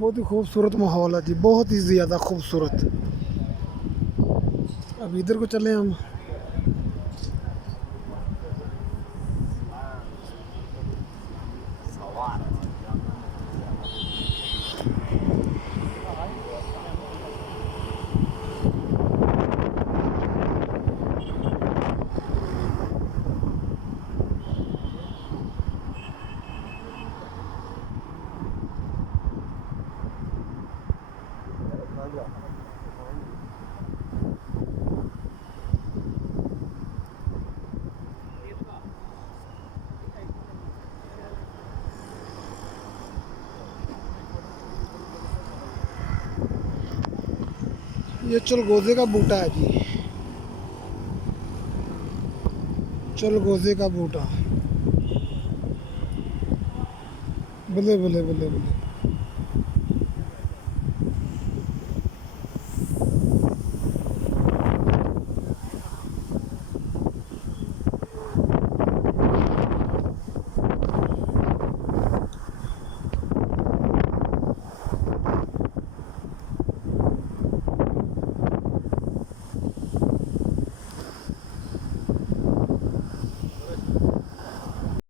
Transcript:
बहुत ही खूबसूरत माहौल है जी, बहुत ही ज़्यादा खूबसूरत। अब इधर को चलें हम। ये चलगोज़े का बूटा है जी, चलगोज़े का बूटा। बल्ले बल्ले बल्ले बल्ले।